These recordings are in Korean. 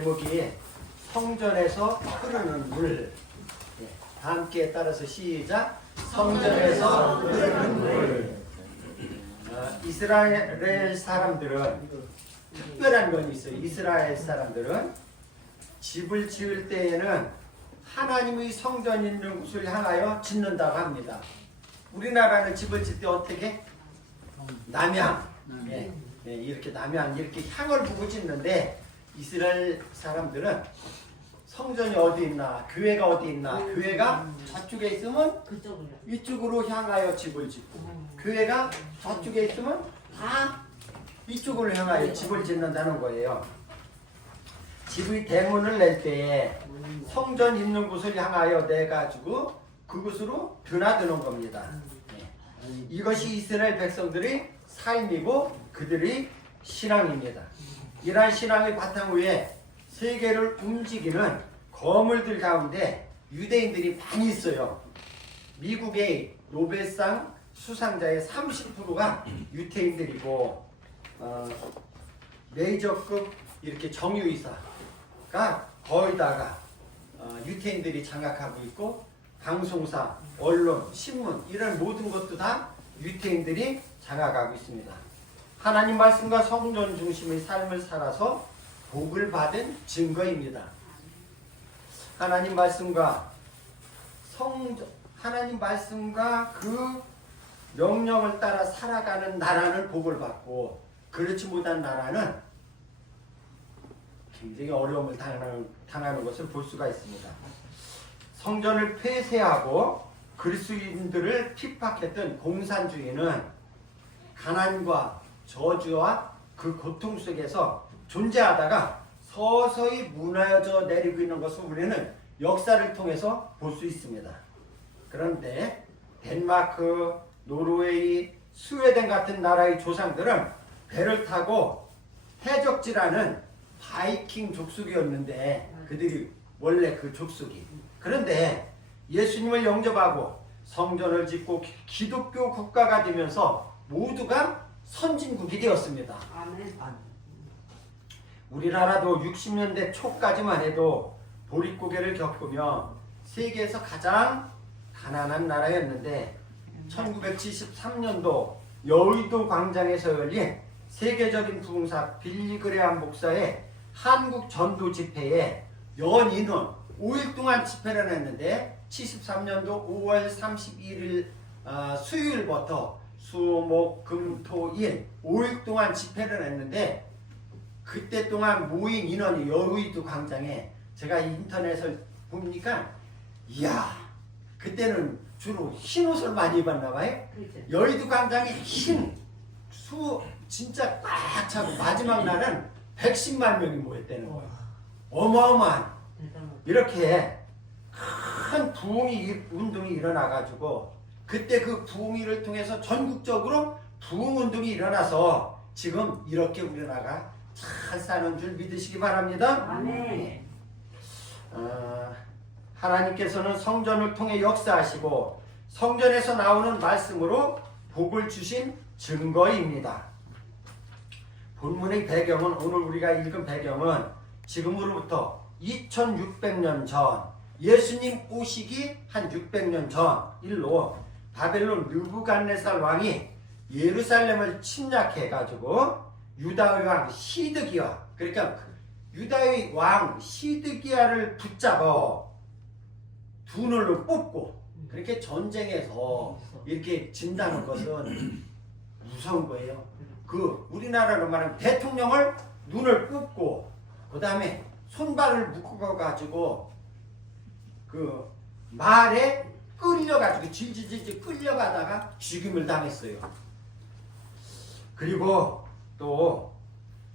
제목이 성전에서 흐르는 물. 예, 다 함께 따라서 시작. 성전에서 흐르는 물. 이스라엘 사람들은 특별한 건 있어요. 이스라엘 사람들은 집을 지을 때에는 하나님의 성전 있는 곳을 향하여 짓는다고 합니다. 우리나라는 집을 짓을 때 어떻게? 남향. 예, 예, 이렇게 남향 이렇게 향을 보고 짓는데 이스라엘 사람들은 성전이 어디 있나, 교회가 어디 있나, 교회가 저쪽에 있으면 이쪽으로 향하여 집을 짓고, 교회가 저쪽에 있으면 다 이쪽으로 향하여 집을 짓는다는 거예요. 집의 대문을 낼 때에 성전 있는 곳을 향하여 내가지고 그곳으로 드나드는 겁니다. 이것이 이스라엘 백성들의 삶이고 그들의 신앙입니다. 이러한 신앙의 바탕 위에 세계를 움직이는 거물들 가운데 유대인들이 많이 있어요. 미국의 노벨상 수상자의 30%가 유태인들이고 메이저급 이렇게 정유이사가 거의 다가 유태인들이 장악하고 있고 방송사, 언론, 신문 이런 모든 것도 다 유태인들이 장악하고 있습니다. 하나님 말씀과 성전 중심의 삶을 살아서 복을 받은 증거입니다. 하나님 말씀과 그 명령을 따라 살아가는 나라는 복을 받고 그렇지 못한 나라는 굉장히 어려움을 당하는 것을 볼 수가 있습니다. 성전을 폐쇄하고 그리스도인들을 핍박했던 공산주의는 가난과 저주와 그 고통 속에서 존재하다가 서서히 무너져 내리고 있는 것을 우리는 역사를 통해서 볼 수 있습니다. 그런데 덴마크, 노르웨이, 스웨덴 같은 나라의 조상들은 배를 타고 해적지라는 바이킹 족속이었는데 그들이 원래 그 족속이 그런데 예수님을 영접하고 성전을 짓고 기독교 국가가 되면서 모두가 선진국이 되었습니다. 아멘. 우리나라도 60년대 초까지만 해도 보릿고개를 겪으며 세계에서 가장 가난한 나라였는데 1973년도 여의도 광장에서 열린 세계적인 부흥사 빌리그레암 목사의 한국 전도 집회에 연인원 5일 동안 집회를 했는데 73년도 5월 31일 수요일부터 수, 목, 금, 토, 일 5일 동안 집회를 했는데 그때 동안 모인 인원이 여의도 광장에 제가 인터넷을 보니까 이야 그때는 주로 흰 옷을 많이 입었나 봐요. 여의도 광장에 진짜 꽉 차고 마지막 날은 110만 명이 모였다는 거예요. 어마어마한 이렇게 큰 부흥이 운동이 일어나가지고 그때 그 부흥회를 통해서 전국적으로 부흥운동이 일어나서 지금 이렇게 우리나라가 잘 사는 줄 믿으시기 바랍니다. 아멘. 하나님께서는 성전을 통해 역사하시고 성전에서 나오는 말씀으로 복을 주신 증거입니다. 본문의 배경은 오늘 우리가 읽은 배경은 지금으로부터 2600년 전 예수님 오시기 한 600년 전 일로 바벨론 느부갓네살 왕이 예루살렘을 침략해가지고 유다의 왕 시드기야 그러니까 유다의 왕 시드기야를 붙잡아 두 눈을 뽑고 그렇게 전쟁에서 이렇게 진다는 것은 무서운 거예요. 그 우리나라로 말하면 대통령을 눈을 뽑고 그 다음에 손발을 묶어가지고 그 말에 끌려가지고 질질질 끌려가다가 죽임을 당했어요. 그리고 또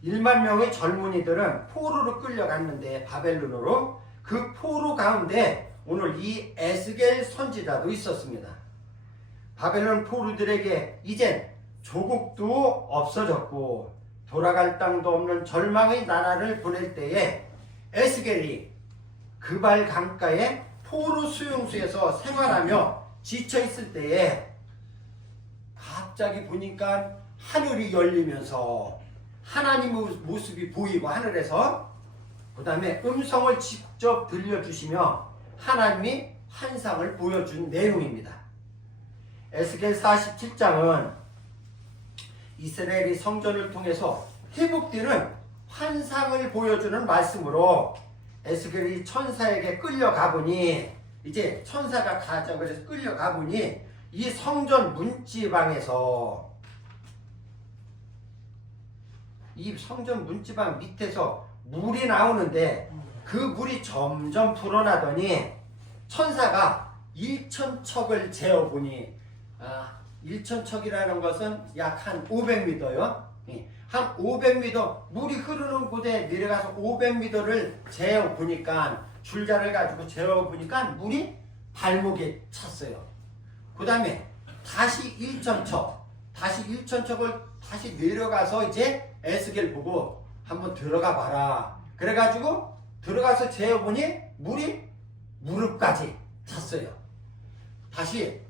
1만 명의 젊은이들은 포로로 끌려갔는데 바벨론으로 그 포로 가운데 오늘 이 에스겔 선지자도 있었습니다. 바벨론 포로들에게 이젠 조국도 없어졌고 돌아갈 땅도 없는 절망의 나라를 보낼 때에 에스겔이 그발 강가에 포로 수용소에서 생활하며 지쳐있을 때에 갑자기 보니까 하늘이 열리면서 하나님의 모습이 보이고 하늘에서 그 다음에 음성을 직접 들려주시며 하나님이 환상을 보여준 내용입니다. 에스겔 47장은 이스라엘이 성전을 통해서 회복되는 환상을 보여주는 말씀으로 에스겔이 천사에게 끌려가 보니 이제 천사가 가자 그래서 끌려가 보니 이 성전 문지방에서 이 성전 문지방 밑에서 물이 나오는데 그 물이 점점 불어나더니 천사가 1,000척을 재어보니 1,000척이라는 것은 약 한 500m요. 한 500m 물이 흐르는 곳에 내려가서 500m를 재어보니까 줄자를 가지고 재어보니까 물이 발목에 찼어요. 그 다음에 다시 1,000척을 다시 내려가서 이제 에스겔 보고 한번 들어가 봐라. 그래가지고 들어가서 재어보니 물이 무릎까지 찼어요. 다시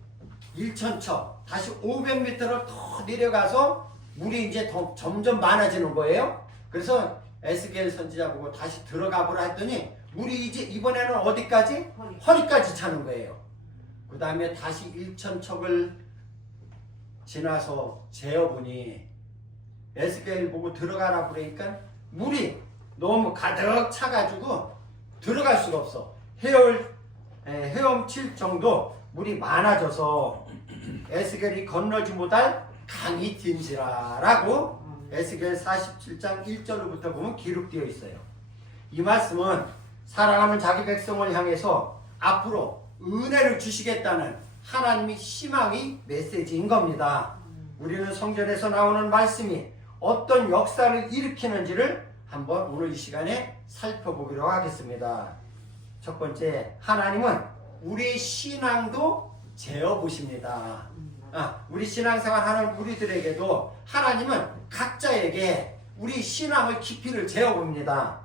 1,000척, 다시 500m를 더 내려가서 물이 이제 더 점점 많아지는 거예요. 그래서 에스겔 선지자 보고 다시 들어가 보라 했더니 물이 이제 이번에는 어디까지? 허리까지 차는 거예요. 그 다음에 다시 1,000척을 지나서 재어보니 에스겔 보고 들어가라 그러니까 물이 너무 가득 차가지고 들어갈 수가 없어. 헤엄칠 정도 물이 많아져서 에스겔이 건너지 못할 강이 딘지라라고 에스겔 47장 1절부터 보면 기록되어 있어요. 이 말씀은 사랑하는 자기 백성을 향해서 앞으로 은혜를 주시겠다는 하나님의 희망의 메시지인 겁니다. 우리는 성전에서 나오는 말씀이 어떤 역사를 일으키는지를 한번 오늘 이 시간에 살펴보기로 하겠습니다. 첫 번째, 하나님은 우리 신앙도 재어보십니다. 우리 신앙생활 하는 우리들에게도 하나님은 각자에게 우리 신앙의 깊이를 재어봅니다.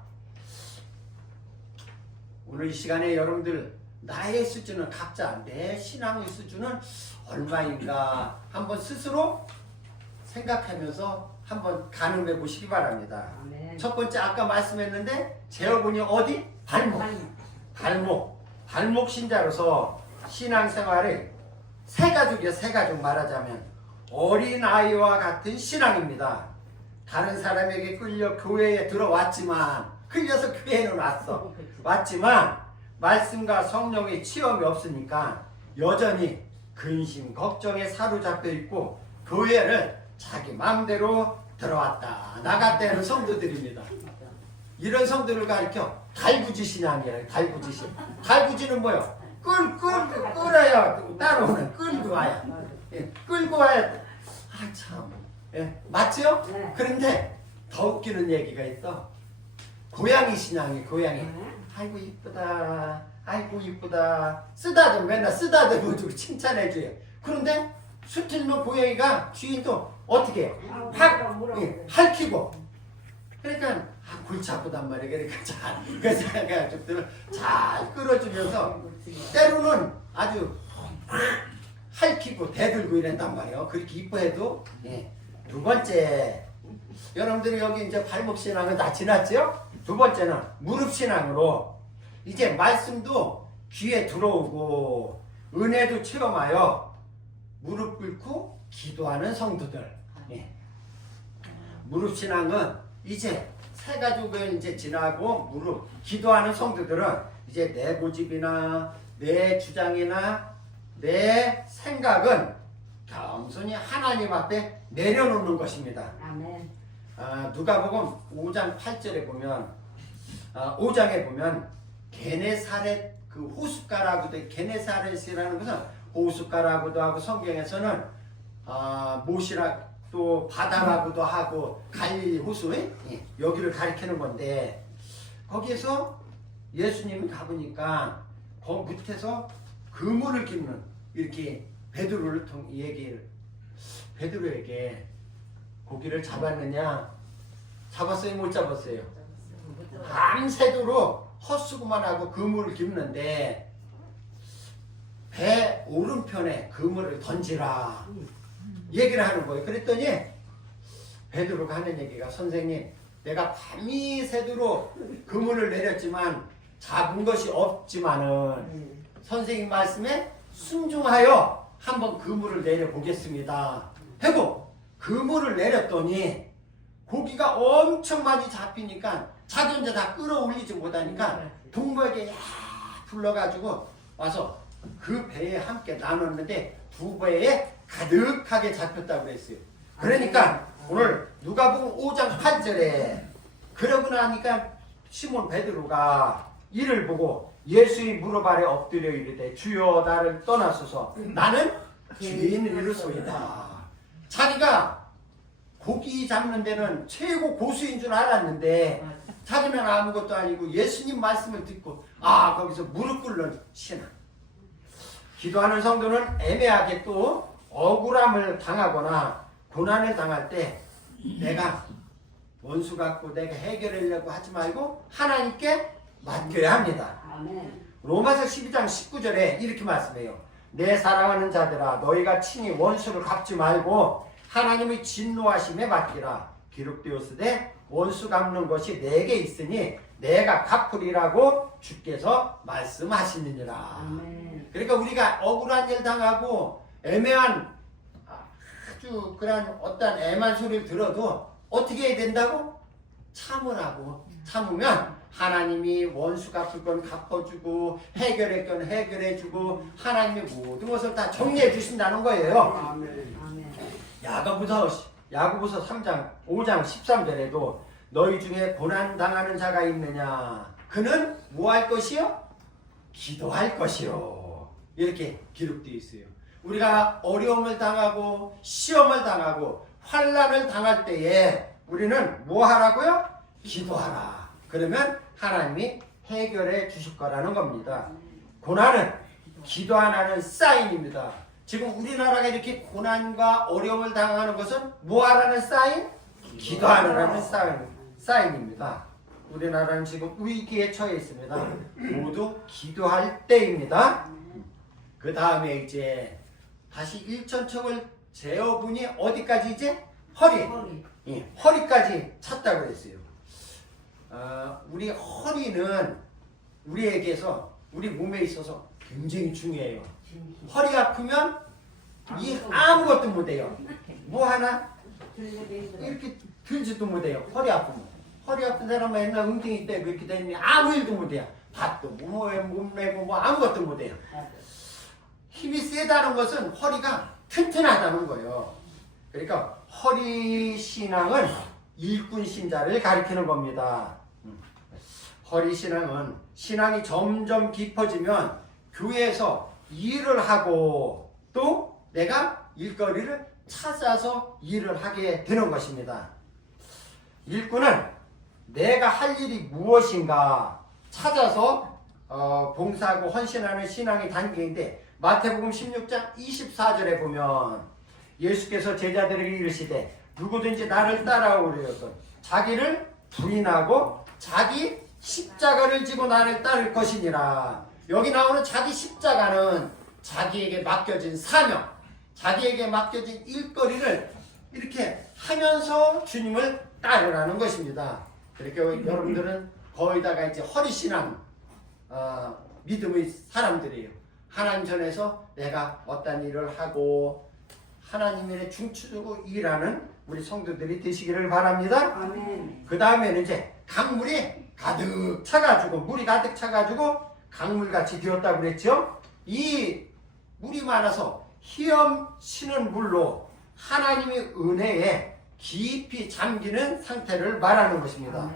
오늘 이 시간에 여러분들 나의 수준은 각자 내 신앙의 수준은 얼마인가 한번 스스로 생각하면서 한번 가늠해 보시기 바랍니다. 아멘. 첫 번째 아까 말씀했는데 재어보니 어디? 발목 신자로서 신앙생활을 세 가족 말하자면 어린아이와 같은 신앙입니다. 다른 사람에게 끌려 교회에 들어왔지만 끌려서 교회는 왔지만 말씀과 성령의 체험이 없으니까 여전히 근심 걱정에 사로잡혀 있고 교회를 자기 마음대로 들어왔다 나갔다 하는 성도들입니다. 이런 성도를 가리켜 달구지 신앙이에요. 달구지는 뭐요? 끌어야 따라오는 끌고 와야 끌고 와야 참 맞죠? 네. 그런데 더 웃기는 얘기가 있어. 고양이 신앙이 고양이 아이고 이쁘다 쓰다듬 맨날 쓰다듬어주고 칭찬해줘요. 그런데 수틀면 고양이가 주인도 어떻게 해요? 핥히고 그러니까 골치 아프단 말이야. 그러니까 잘 끌어주면서 때로는 아주 핥히고 대들고 이랬단 말이에요. 그렇게 이뻐해도. 두 번째, 여러분들이 여기 이제 발목 신앙은 다 지났죠? 두 번째는 무릎 신앙으로 이제 말씀도 귀에 들어오고 은혜도 체험하여 무릎 꿇고 기도하는 성도들. 무릎 신앙은 이제 세 가족을 이제 지나고 무릎 기도하는 성도들은 이제 내 고집이나 내 주장이나 내 생각은 겸손히 하나님 앞에 내려놓는 것입니다. 아멘. 누가복음 5장 8절에 보면 5장에 보면 게네사렛 그 호숫가라고도 게네사렛이라는 것은 호숫가라고도 하고 성경에서는 못이라 또 바다라고도 하고 갈릴리 호수 여기를 가리키는 건데 거기에서 예수님이 가보니까 그 밑에서 그물을 깁는 이렇게 베드로를 베드로에게 고기를 잡았느냐? 잡았어요? 못 잡았어요? 밤새도록 헛수고만 하고 그물을 깁는데 배 오른편에 그물을 던지라 얘기를 하는 거예요. 그랬더니 베드로가 하는 얘기가 선생님 내가 밤이 새도록 그물을 내렸지만 잡은 것이 없지만은 선생님 말씀에 순종하여 한번 그물을 내려보겠습니다 하고 그물을 내렸더니 고기가 엄청 많이 잡히니까 자기 혼자 다 끌어올리지 못하니까 동무에게 야 불러가지고 와서 그 배에 함께 나눴는데 두 배에 가득하게 잡혔다고 그랬어요. 그러니까 오늘 누가복음 5장 8절에 그러고 나니까 시몬 베드로가 이를 보고 예수의 무릎 아래 엎드려 이르되 주여 나를 떠나소서 나는 죄인을 이루소이다. 자기가 고기 잡는 데는 최고 고수인 줄 알았는데 자기는 아무것도 아니고 예수님 말씀을 듣고 거기서 무릎 꿇는 신앙. 기도하는 성도는 애매하게 또 억울함을 당하거나 고난을 당할 때 내가 원수 갖고 내가 해결하려고 하지 말고 하나님께 맡겨야 합니다. 로마서 12장 19절에 이렇게 말씀해요. 내 사랑하는 자들아 너희가 친히 원수를 갚지 말고 하나님의 진노하심에 맡기라. 기록되었으되 원수 갚는 것이 내게 있으니 내가 갚으리라고 주께서 말씀하시느니라. 그러니까 우리가 억울한 일 당하고 애매한 아주 그런 어떤 애만 소리를 들어도 어떻게 해야 된다고? 참으라고. 참으면 하나님이 원수 갚을 건 갚아주고 해결할 건 해결해주고 하나님이 모든 것을 다 정리해 주신다는 거예요. 야고보서 3장 5장 13절에도 너희 중에 고난 당하는 자가 있느냐 그는 뭐 할 것이요? 기도할 것이요. 이렇게 기록되어 있어요. 우리가 어려움을 당하고 시험을 당하고 환난을 당할 때에 우리는 뭐 하라고요? 기도하라. 그러면 하나님이 해결해 주실 거라는 겁니다. 고난은 기도 안 하는 사인입니다. 지금 우리나라가 이렇게 고난과 어려움을 당하는 것은 뭐 하라는 사인? 기도하라는 사인입니다. 우리나라는 지금 위기에 처해 있습니다. 모두 기도할 때입니다. 그 다음에 이제 다시 일천척을 재어보니 어디까지 이제? 허리. 허리까지 찼다고 그랬어요. 우리 허리는 우리에게서 우리 몸에 있어서 굉장히 중요해요. 허리 아프면 아무것도 못해요. 뭐 하나 이렇게 들지도 못해요. 허리 아프면. 허리 아픈 사람은 맨날 웅덩이 떼고 이렇게 되니 아무 일도 못해요. 밭도 못 내고 뭐 아무것도 못해요. 힘이 세다는 것은 허리가 튼튼하다는 거예요. 그러니까 허리 신앙은 일꾼 신자를 가리키는 겁니다. 허리 신앙은 신앙이 점점 깊어지면 교회에서 일을 하고 또 내가 일거리를 찾아서 일을 하게 되는 것입니다. 일꾼은 내가 할 일이 무엇인가 찾아서 봉사하고 헌신하는 신앙의 단계인데 마태복음 16장 24절에 보면 예수께서 제자들에게 이르시되 누구든지 나를 따라오려거든 자기를 부인하고 자기 십자가를 지고 나를 따를 것이니라. 여기 나오는 자기 십자가는 자기에게 맡겨진 사명, 자기에게 맡겨진 일거리를 이렇게 하면서 주님을 따르라는 것입니다. 그러니까 여러분들은 거의 다가 이제 허리신앙 믿음의 사람들이에요. 하나님 전에서 내가 어떤 일을 하고 하나님 일에 중추두고 일하는 우리 성도들이 되시기를 바랍니다. 그 다음에는 이제 강물이 가득 차가지고 물이 가득 차가지고 강물같이 되었다고 그랬죠. 이 물이 많아서 헤엄치는 물로 하나님의 은혜에 깊이 잠기는 상태를 말하는 것입니다.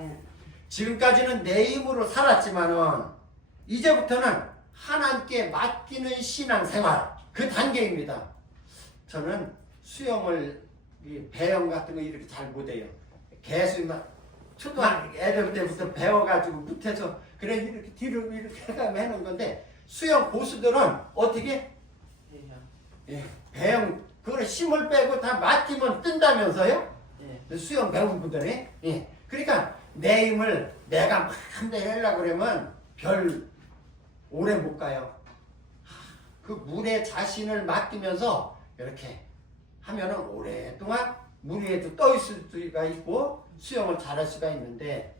지금까지는 내 힘으로 살았지만은 이제부터는 하나님께 맡기는 신앙생활 그 단계입니다. 저는 수영을 배영 같은 거 이렇게 잘 못해요. 계속 막 초등학교 애들 때부터 배워가지고 밑에서 그래 이렇게 뒤로 이렇게 해가면 해놓은 건데 수영 고수들은 어떻게 배영 그거를 힘을 빼고 다 맡기면 뜬다면서요? 수영 배운 분들이 그러니까 내 힘을 내가 마음대로 하려고 그러면 별 오래 못 가요. 그 물에 자신을 맡기면서 이렇게 하면은 오랫동안 물 위에도 떠 있을 수가 있고 수영을 잘할 수가 있는데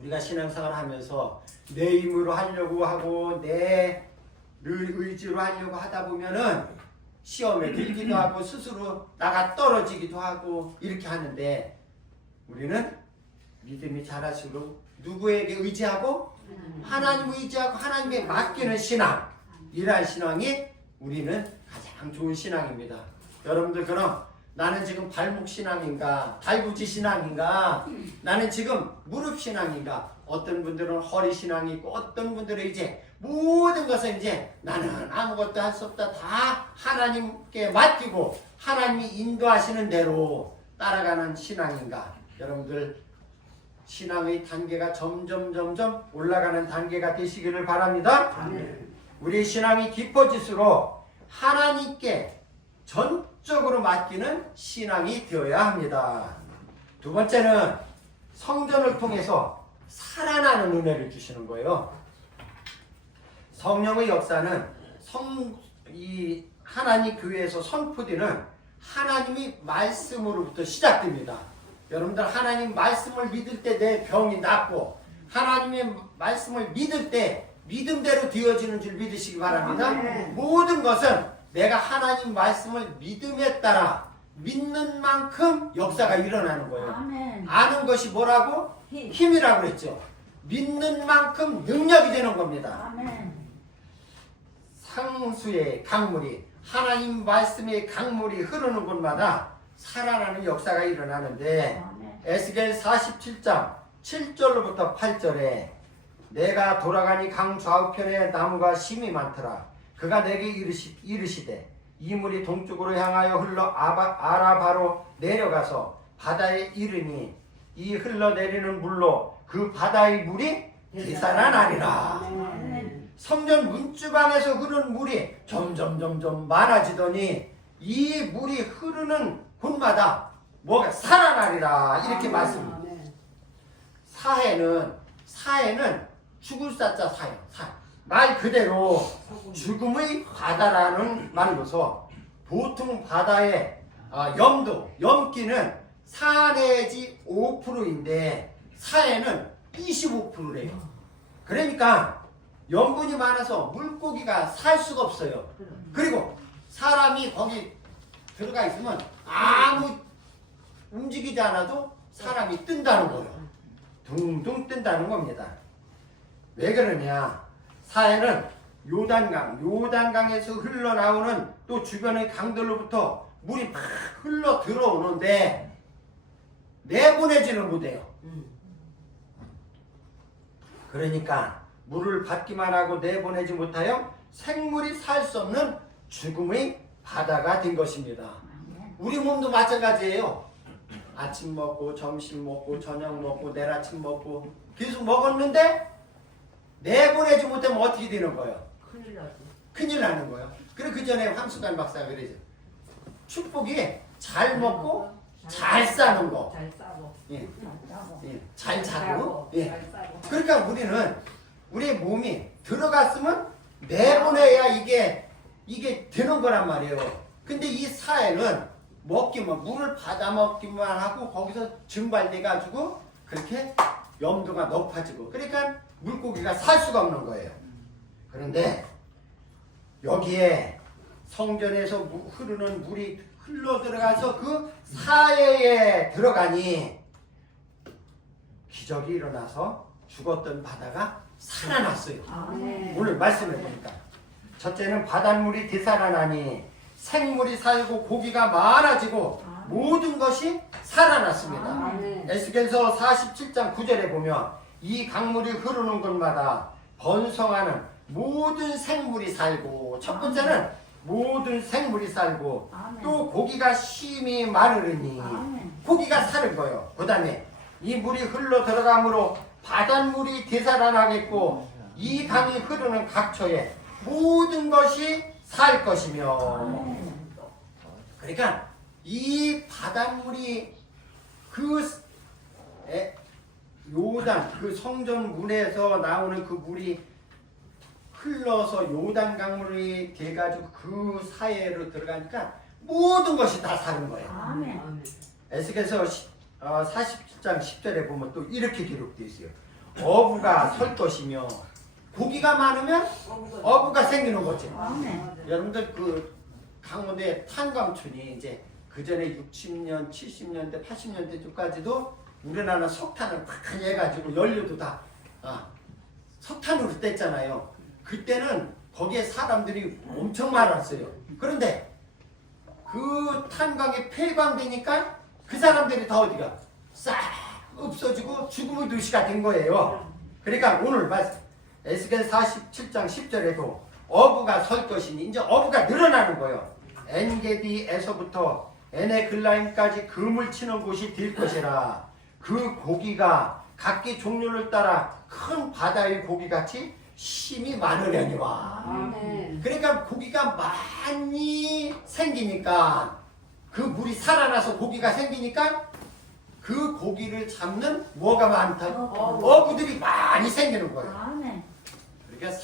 우리가 신앙생활을 하면서 내 힘으로 하려고 하고 내 의지로 하려고 하다 보면은 시험에 들기도 하고 스스로 나가 떨어지기도 하고 이렇게 하는데 우리는 믿음이 자랄수록 누구에게 의지하고 하나님 의지하고 하나님께 맡기는 신앙, 이러한 신앙이 우리는 가장 좋은 신앙입니다. 여러분들 그럼 나는 지금 발목 신앙인가 발구지 신앙인가 나는 지금 무릎 신앙인가 어떤 분들은 허리 신앙이 있고 어떤 분들은 이제 모든 것을 이제 나는 아무것도 할 수 없다 다 하나님께 맡기고 하나님이 인도하시는 대로 따라가는 신앙인가 여러분들 신앙의 단계가 점점 올라가는 단계가 되시기를 바랍니다. 우리 신앙이 깊어질수록 하나님께 전적으로 맡기는 신앙이 되어야 합니다. 두 번째는 성전을 통해서 살아나는 은혜를 주시는 거예요. 성령의 역사는 이 하나님 교회에서 선포되는 하나님의 말씀으로부터 시작됩니다. 여러분들 하나님 말씀을 믿을 때 내 병이 낫고 하나님의 말씀을 믿을 때 믿음대로 되어지는 줄 믿으시기 바랍니다. 모든 것은 내가 하나님 말씀을 믿음에 따라 믿는 만큼 역사가 일어나는 거예요. 아는 것이 뭐라고? 힘이라고 그랬죠. 믿는 만큼 능력이 되는 겁니다. 상수의 강물이 하나님 말씀의 강물이 흐르는 곳마다 살아나는 역사가 일어나는데 에스겔 47장 7절로부터 8절에 내가 돌아가니 강 좌우편에 나무가 심이 많더라. 그가 내게 이르시되 이 물이 동쪽으로 향하여 흘러 아라바로 내려가서 바다에 이르니 이 흘러내리는 물로 그 바다의 물이 되살아나리라. 성전 문주방에서 흐르는 물이 점점 많아지더니 이 물이 흐르는 곳마다 뭐가 살아나리라 이렇게 말씀합니다. 사해는 죽을 사자 사해. 말 그대로 죽음의 바다라는 말로서 보통 바다의 염기는 4 내지 5%인데 사해는 25%래요. 그러니까 염분이 많아서 물고기가 살 수가 없어요. 그리고 사람이 거기 들어가 있으면 아무 움직이지 않아도 사람이 뜬다는 거예요. 둥둥 뜬다는 겁니다. 왜 그러냐? 사해는 요단강에서 흘러나오는 또 주변의 강들로부터 물이 막 흘러 들어오는데 내보내지는 못해요. 그러니까 물을 받기만 하고 내보내지 못하여 생물이 살 수 없는 죽음의 바다가 된 것입니다. 우리 몸도 마찬가지예요. 아침 먹고 점심 먹고 저녁 먹고 내일 아침 먹고 계속 먹었는데 내보내지 못하면 어떻게 되는 거예요? 큰일 나는 거예요. 그리고 그 전에 황수관 박사가 그러죠. 축복이 잘 먹고 잘 싸는 거. 잘 자고. 그러니까 우리는 우리 몸이 들어갔으면 내보내야 이게 되는 거란 말이에요. 근데 이 사회는 물을 받아 먹기만 하고 거기서 증발돼 가지고 그렇게 염도가 높아지고 그러니까 물고기가 살 수가 없는 거예요. 그런데 여기에 성전에서 흐르는 물이 흘러 들어가서 그 사해에 들어가니 기적이 일어나서 죽었던 바다가 살아났어요. 오늘 말씀해 보니까 첫째는 바닷물이 되살아나니 생물이 살고 고기가 많아지고 모든 것이 살아났습니다. 에스겔서 47장 9절에 보면 이 강물이 흐르는 곳마다 번성하는 모든 생물이 살고 첫 번째는 모든 생물이 살고 또 고기가 심히 마르니 고기가 사는 거예요. 그 다음에 이 물이 흘러 들어가므로 바닷물이 되살아나겠고 이 강이 흐르는 각처에 모든 것이 살 것이며 그러니까 이 바닷물이 요단 그 성전 문에서 나오는 그 물이 흘러서 요단 강물이 돼가지고 그 사이로 들어가니까 모든 것이 다 사는 거예요. 에스겔서 47장 10절에 보면 또 이렇게 기록되어 있어요. 어부가 설 것이며 고기가 많으면 어부가 생기는 거죠. 여러분들 그 강원도의 탄광촌이 이제 그 전에 60년, 70년대, 80년대까지도 우리나라 석탄을 많이 해가지고 연료도 다 석탄으로 뗐잖아요. 그때는 거기에 사람들이 엄청 많았어요. 그런데 그 탄광이 폐광되니까 그 사람들이 다 어디가 싹 없어지고 죽음의 도시가 된 거예요. 그러니까 오늘 말씀 에스겔 47장 10절에도 어부가 설 것이니 이제 어부가 늘어나는 거예요. 엔게디에서부터 에네글라임까지 금을 치는 곳이 될 것이라. 그 고기가 각기 종류를 따라 큰 바다의 고기같이 힘이 많으려니와. 그러니까 고기가 많이 생기니까 그 물이 살아나서 고기가 생기니까 그 고기를 잡는 뭐가 많다? 어부들이 많이 생기는 거예요. 그러니까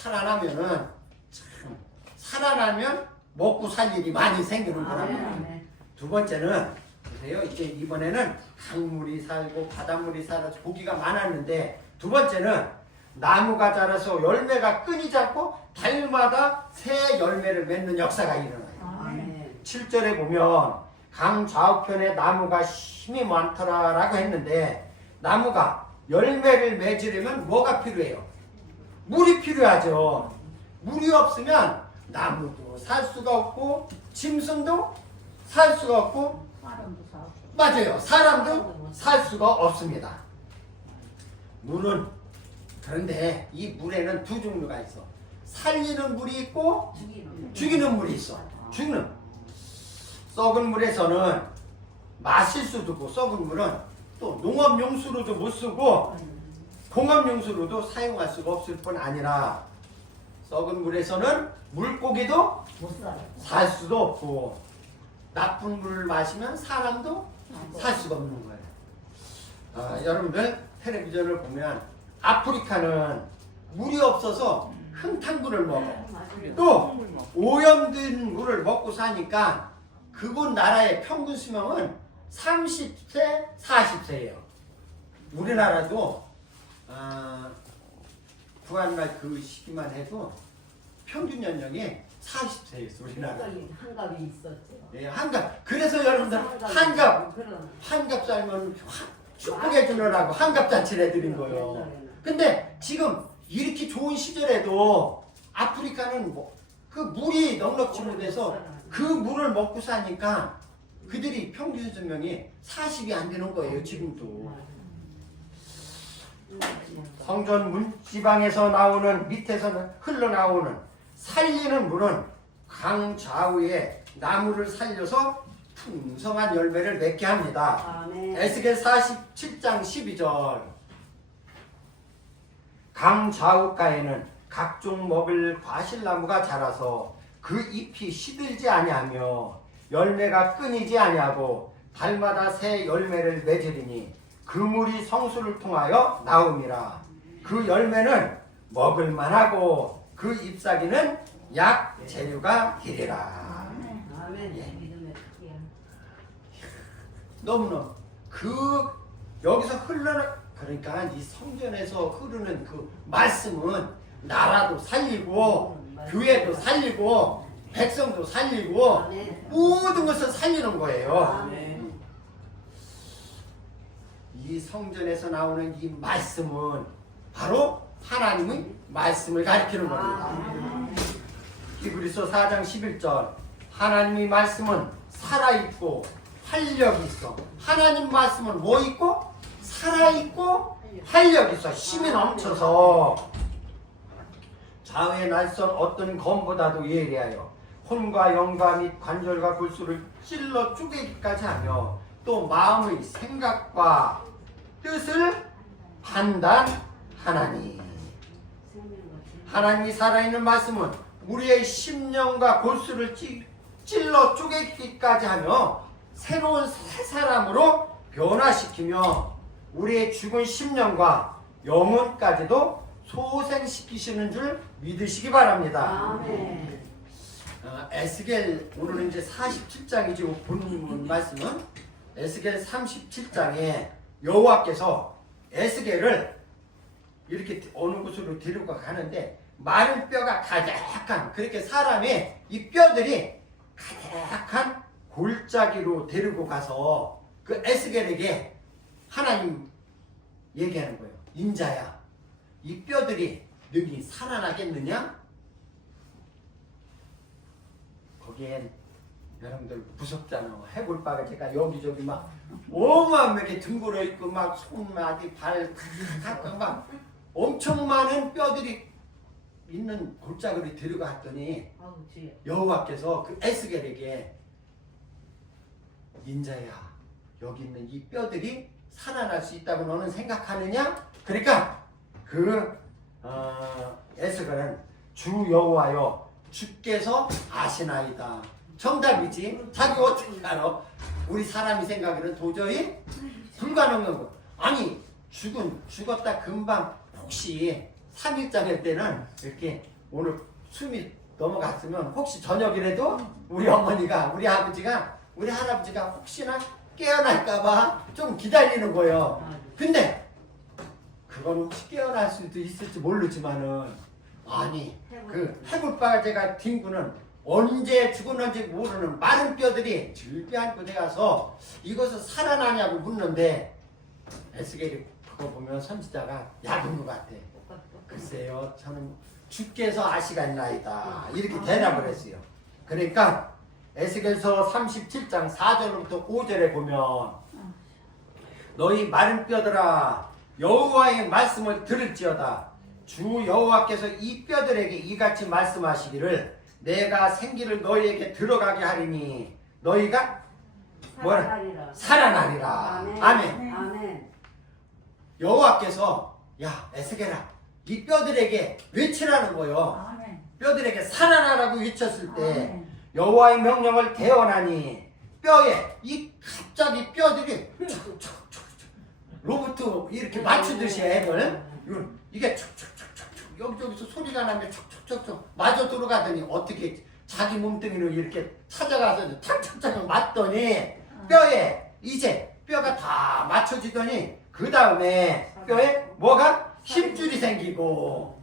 살아나면 먹고 살 일이 많이 생기는 거랍니다. 두 번째는 보세요. 이제 이번에는 강물이 살고 바닷물이 살아서 고기가 많았는데 두 번째는 나무가 자라서 열매가 끊이지 않고 달마다 새 열매를 맺는 역사가 일어나요. 7절에 보면 강 좌우편에 나무가 힘이 많더라라고 했는데 나무가 열매를 맺으려면 뭐가 필요해요? 물이 필요하죠. 물이 없으면 나무도 살 수가 없고 짐승도 살 수가 없고 맞아요. 사람도 살 수가 없습니다. 물은 그런데 이 물에는 두 종류가 있어. 살리는 물이 있고 죽이는 물이 있어. 죽는 썩은 물에서는 마실 수도 없고 썩은 물은 또 농업용수로도 못 쓰고 공업용수로도 사용할 수가 없을 뿐 아니라 썩은 물에서는 물고기도 살 수도 없고 나쁜 물을 마시면 사람도 살 수가 없는 거예요. 여러분들 텔레비전을 보면 아프리카는 물이 없어서 흥탕물을 먹어요. 또 오염된 물을 먹고 사니까 그곳 나라의 평균 수명은 30세, 40세예요. 우리나라도 구한말 그 시기만 해도 평균 연령이 40세였어. 우리나라. 한갑이 있었죠. 네, 한갑. 그래서 여러분들 한갑 살면 축복해 주느라고 한갑 잔치를 해드린 거예요. 근데 지금 이렇게 좋은 시절에도 아프리카는 그 물이 넉넉지 못해서 그 물을 먹고 사니까 그들이 평균 수명이 40이 안 되는 거예요. 지금도. 성전 문지방에서 나오는 밑에서는 흘러나오는 살리는 물은 강 좌우에 나무를 살려서 풍성한 열매를 맺게 합니다. 에스겔 47장 12절 강 좌우가에는 각종 먹을 과실나무가 자라서 그 잎이 시들지 아니하며 열매가 끊이지 아니하고 달마다 새 열매를 맺으리니 그 물이 성수를 통하여 나옴이라. 그 열매는 먹을 만하고 그 잎사귀는 약 재료가 되리라. 너무너무 여기서 그러니까 이 성전에서 흐르는 그 말씀은 나라도 살리고 교회도 살리고 백성도 살리고 모든 것을 살리는 거예요. 이 성전에서 나오는 이 말씀은 바로 하나님의 말씀을 가리키는 겁니다. 히브리서 4장 11절 하나님의 말씀은 살아있고 활력이 있어. 하나님 말씀은 뭐 있고? 살아있고 활력이 있어. 힘이 넘쳐서 좌우의 날선 어떤 검보다도 예리하여 혼과 영과 및 관절과 골수를 찔러 쪼개기까지 하며 또 마음의 생각과 뜻을 판단하나니. 하나님이 살아있는 말씀은 우리의 심령과 골수를 찔러 쪼개기까지 하며 새로운 새 사람으로 변화시키며 우리의 죽은 심령과 영혼까지도 소생시키시는 줄 믿으시기 바랍니다. 에스겔 오늘은 이제 47장이지 본문 말씀은 에스겔 37장에 여호와께서 에스겔을 이렇게 어느 곳으로 데리고 가는데 마른 뼈가 가득한 그렇게 사람의 이 뼈들이 가득한 골짜기로 데리고 가서 그 에스겔에게 하나님 얘기하는 거예요. 인자야, 이 뼈들이 능히 살아나겠느냐? 거기엔 여러분들 무섭잖아. 해골바가지가 여기저기 막 어마어마하게 둥글어 있고 막 손마디 발 각각 막 엄청 많은 뼈들이 있는 골짜기로 데려갔더니 여호와께서 그 에스겔에게 인자야, 여기 있는 이 뼈들이 살아날 수 있다고 너는 생각하느냐? 그러니까 그 에스겔은 주 여호와여 주께서 아시나이다. 정답이지. 자기 어떻게 알아? 우리 사람이 생각에는 도저히 불가능한 거. 아니 죽었다 금방 혹시 3일째 될 때는 이렇게 오늘 숨이 넘어갔으면 혹시 저녁이라도 우리 어머니가 우리 할아버지가 혹시나 깨어날까봐 좀 기다리는 거예요. 근데 그건 혹시 깨어날 수도 있을지 모르지만은 아니 그 해골바가지가 뒹구는 언제 죽었는지 모르는 마른 뼈들이 질비한 곳에 가서 이것을 살아나냐고 묻는데 에스겔이 그거 보면 선지자가 약인 것 같아. 글쎄요, 저는 주께서 아시겠나이다 이렇게 대답을 했어요. 그러니까 에스겔서 37장 4절부터 5절에 보면 너희 마른 뼈들아 여호와의 말씀을 들을지어다. 주 여호와께서 이 뼈들에게 이같이 말씀하시기를 내가 생기를 너희에게 들어가게 하리니 너희가 뭐라? 살아나리라. 아멘. 아멘. 여호와께서 야 에스겔아 이 뼈들에게 외치라는 거예요. 아멘. 뼈들에게 살아나라고 외쳤을 때 아멘. 여호와의 명령을 대언하니 뼈에 이 갑자기 뼈들이 로봇 이렇게 맞추듯이 애들 이게 여기저기서 소리가 나면 척척척척 맞아 들어가더니 어떻게 자기 몸뚱이로 이렇게 찾아가서 탁탁탁 맞더니 뼈에 이제 뼈가 다 맞춰지더니 그 다음에 뼈에 뭐가 힘줄이 생기고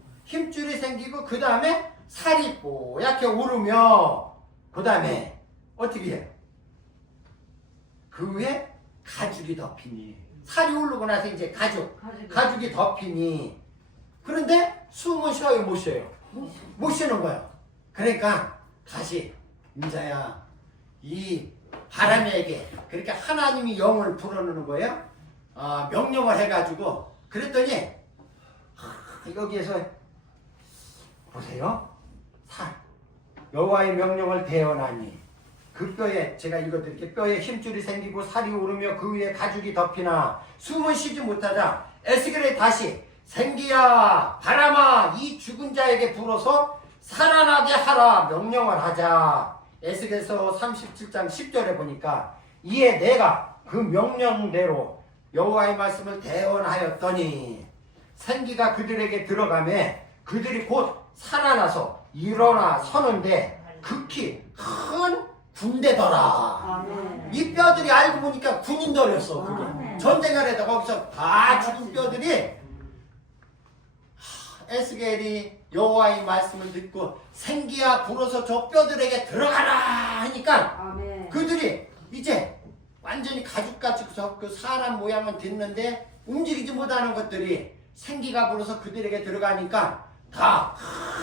그 다음에 살이 뽀얗게 오르며 그 다음에 어떻게 해요? 그 위에 가죽이 덮이니 살이 오르고 나서 이제 가죽이 덮이니 그런데 숨은 쉬어요 못 쉬어요? 못 쉬는 거예요. 그러니까 다시 인자야 이 바람에게 그러니까 하나님이 영을 불어넣는 거예요. 명령을 해가지고 그랬더니 여기에서 보세요. 여호와의 명령을 대언하니 그 뼈에 제가 읽어드릴게요. 뼈에 힘줄이 생기고 살이 오르며 그 위에 가죽이 덮이나 숨을 쉬지 못하자 에스겔이 다시 생기야 바람아 이 죽은 자에게 불어서 살아나게 하라 명령을 하자. 에스겔서 37장 10절에 보니까 이에 내가 그 명령대로 여호와의 말씀을 대언하였더니 생기가 그들에게 들어가매 그들이 곧 살아나서 일어나 서는데 극히 큰 군대더라. 아멘. 이 뼈들이 알고 보니까 군인들이었어. 그게 아멘. 전쟁을 해도 거기서 다 죽은 뼈들이 에스겔이 여호와의 말씀을 듣고 생기야 불어서 저 뼈들에게 들어가라 하니까 아멘. 그들이 이제 완전히 가죽같이 그 사람 모양은 됐는데 움직이지 못하는 것들이 생기가 불어서 그들에게 들어가니까 다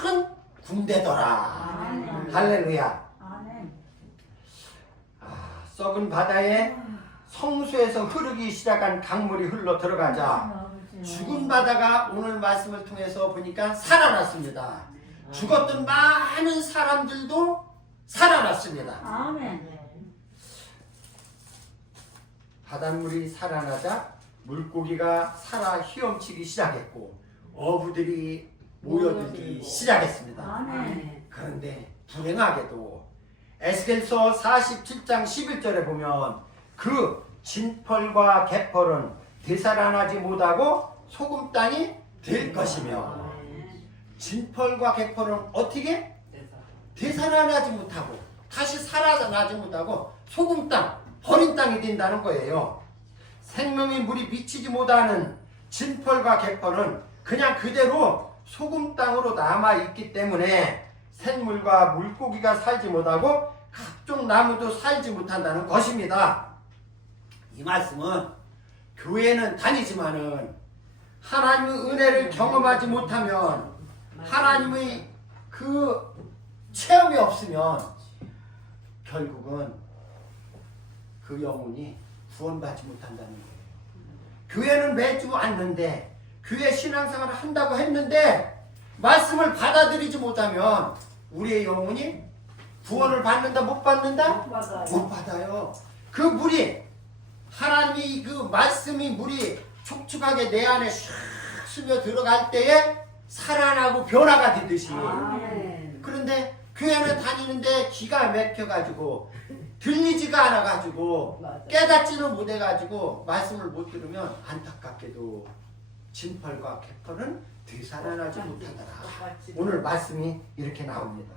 큰 군대더라. 아멘. 할렐루야. 아멘. 썩은 바다에 성수에서 흐르기 시작한 강물이 흘러 들어가자 죽은 바다가 오늘 말씀을 통해서 보니까 살아났습니다. 죽었던 많은 사람들도 살아났습니다. 아멘. 바닷물이 살아나자 물고기가 살아 헤엄치기 시작했고 어부들이 모여들기 시작했습니다. 아멘. 그런데 불행하게도 에스겔서 47장 11절에 보면 그 진펄과 개펄은 되살아나지 못하고 소금 땅이 될 것이며 진펄과 개펄은 어떻게? 되살아나지 못하고 다시 살아나지 못하고 소금 땅 버린 땅이 된다는 거예요. 생명의 물이 미치지 못하는 진펄과 갯벌은 그냥 그대로 소금 땅으로 남아있기 때문에 생물과 물고기가 살지 못하고 각종 나무도 살지 못한다는 것입니다. 이 말씀은 교회는 다니지만은 하나님의 은혜를 경험하지 못하면 하나님의 그 체험이 없으면 결국은 그 영혼이 구원받지 못한다는 거예요. 교회는 매주 왔는데 교회 신앙생활을 한다고 했는데 말씀을 받아들이지 못하면 우리의 영혼이 구원을 받는다 못 받는다? 못 받아요. 그 물이 하나님이 그 말씀이 물이 촉촉하게 내 안에 샥 스며 들어갈 때에 살아나고 변화가 되듯이. 그런데 교회는 다니는데 기가 막혀가지고 들리지가 않아가지고 깨닫지는 못해가지고 말씀을 못 들으면 안타깝게도 진펄과 갯벌은 되살아나지 못하더라. 오늘 말씀이 이렇게 나옵니다.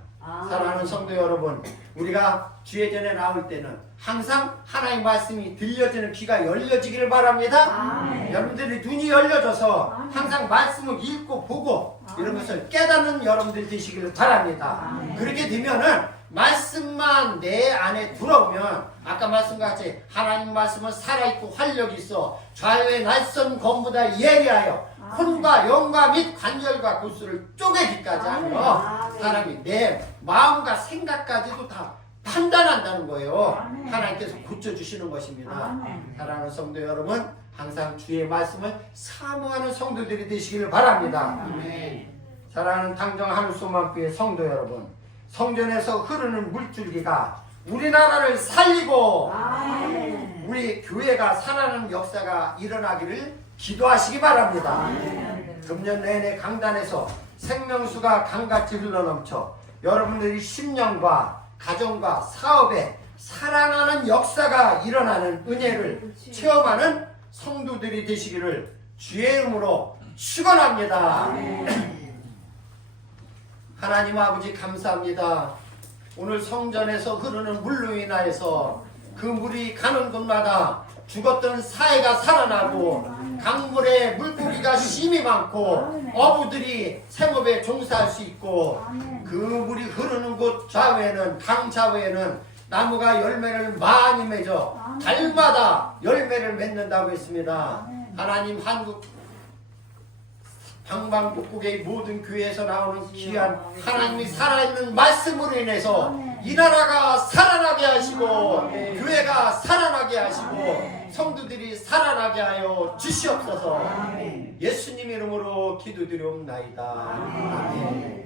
사랑하는 성도 여러분, 우리가 주예전에 나올 때는 항상 하나님의 말씀이 들려지는 귀가 열려지기를 바랍니다. 여러분들이 눈이 열려져서 항상 말씀을 읽고 보고 이런 것을 깨닫는 여러분들 되시기를 바랍니다. 그렇게 되면은 말씀만 내 안에 들어오면 아까 말씀같이 하나님 말씀은 살아있고 활력이 있어 좌우의 날선 검보다 예리하여 혼과 영과 및 관절과 구수를 쪼개기까지 하며 사람이 내 마음과 생각까지도 다 판단한다는 거예요. 하나님께서 고쳐주시는 것입니다. 사랑하는 성도 여러분, 항상 주의 말씀을 사모하는 성도들이 되시기를 바랍니다. 사랑하는 당정 하늘소망교회 성도 여러분, 성전에서 흐르는 물줄기가 우리나라를 살리고 우리 교회가 살아나는 역사가 일어나기를 기도하시기 바랍니다. 금년 내내 강단에서 생명수가 강같이 흘러넘쳐 여러분들이 심령과 가정과 사업에 살아나는 역사가 일어나는 은혜를 체험하는 성도들이 되시기를 주의 이름으로 축원합니다. 하나님 아버지 감사합니다. 오늘 성전에서 흐르는 물로 인하여서 그 물이 가는 곳마다 죽었던 사해가 살아나고 강물에 물고기가 심이 많고 어부들이 생업에 종사할 수 있고 그 물이 흐르는 곳 좌우에는 강 좌우에는 나무가 열매를 많이 맺어 달마다 열매를 맺는다고 했습니다. 하나님 한국 방방곡곡의 모든 교회에서 나오는 귀한 하나님이 살아있는 말씀으로 인해서 이 나라가 살아나게 하시고 교회가 살아나게 하시고 성도들이 살아나게 하여 주시옵소서. 예수님 이름으로 기도드리옵나이다. 아멘.